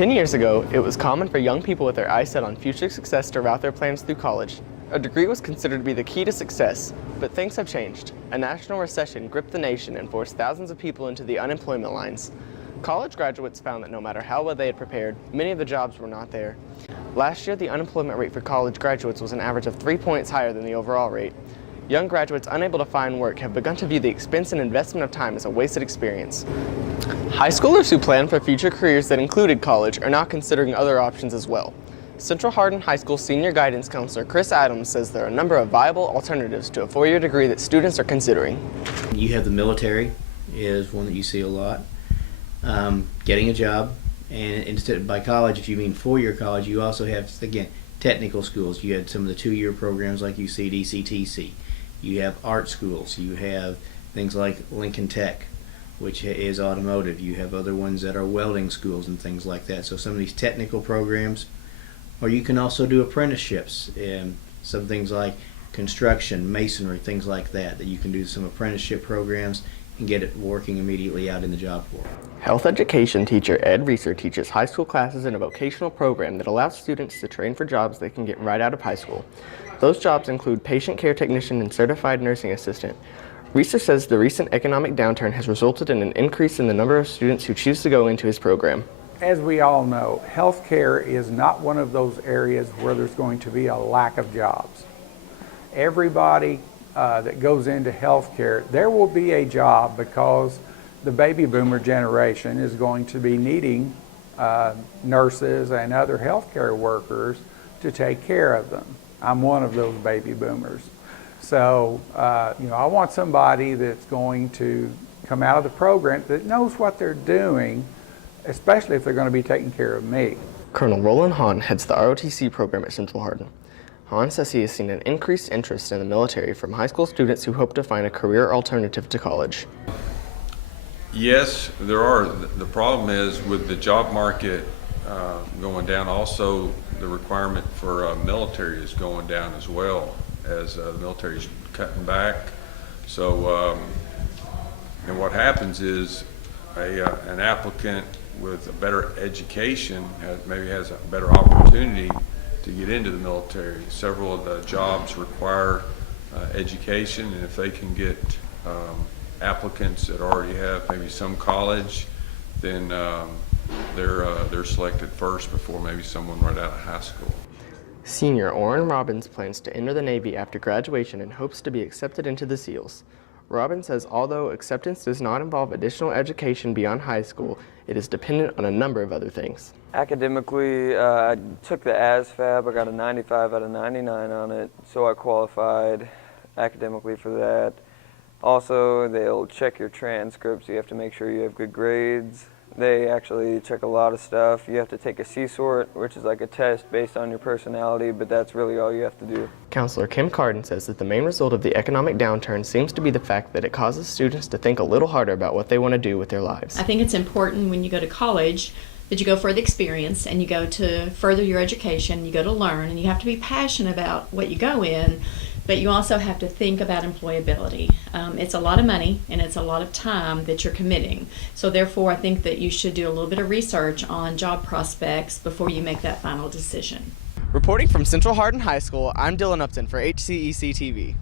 10 years ago, it was common for young people with their eyes set on future success to route their plans through college. A degree was considered to be the key to success, but things have changed. A national recession gripped the nation and forced thousands of people into the unemployment lines. College graduates found that no matter how well they had prepared, many of the jobs were not there. Last year, the unemployment rate for college graduates was an average of 3 points higher than the overall rate. Young graduates unable to find work have begun to view the expense and investment of time as a wasted experience. High schoolers who plan for future careers that included college are now considering other options as well. Central Hardin High School Senior Guidance Counselor Chris Adams says there are a number of viable alternatives to a four-year degree that students are considering. You have the military is one that you see a lot. Getting a job, and instead by college, if you mean four-year college, you also have, again, technical schools. You had some of the two-year programs like UC-HCEC-TV. You have art schools. You have things like Lincoln Tech, which is automotive. You have other ones that are welding schools and things like that. So some of these technical programs, or you can also do apprenticeships and some things like construction, masonry, things like that, that you can do some apprenticeship programs and get it working immediately out in the job force. Health education teacher Ed Reeser teaches high school classes in a vocational program that allows students to train for jobs they can get right out of high school. Those jobs include patient care technician and certified nursing assistant. Reeser says the recent economic downturn has resulted in an increase in the number of students who choose to go into his program. As we all know, healthcare is not one of those areas where there's going to be a lack of jobs. Everybody that goes into healthcare, there will be a job because the baby boomer generation is going to be needing nurses and other healthcare workers to take care of them. I'm one of those baby boomers. So, I want somebody that's going to come out of the program that knows what they're doing, especially if they're going to be taking care of me. Colonel Roland Hahn heads the ROTC program at Central Hardin. Hahn says he has seen an increased interest in the military from high school students who hope to find a career alternative to college. Yes, there are. The problem is with the job market going down, also the requirement for military is going down as well, as the military is cutting back. So, and what happens is an applicant with a better education maybe has a better opportunity to get into the military. Several of the jobs require education, and if they can get applicants that already have maybe some college, then they're selected first before maybe someone right out of high school. Senior Orrin Robbins plans to enter the Navy after graduation and hopes to be accepted into the SEALs. Robbins says although acceptance does not involve additional education beyond high school, it is dependent on a number of other things. Academically, I took the ASVAB. I got a 95 out of 99 on it, so I qualified academically for that. Also, they'll check your transcripts. You have to make sure you have good grades. They actually check a lot of stuff. You have to take a C-sort, which is like a test based on your personality, but that's really all you have to do. Counselor Kim Carden says that the main result of the economic downturn seems to be the fact that it causes students to think a little harder about what they want to do with their lives. I think it's important when you go to college that you go for the experience and you go to further your education, you go to learn, and you have to be passionate about what you go in, but you also have to think about employability. It's a lot of money and it's a lot of time that you're committing. So therefore, I think that you should do a little bit of research on job prospects before you make that final decision. Reporting from Central Hardin High School, I'm Dylan Upton for HCEC-TV.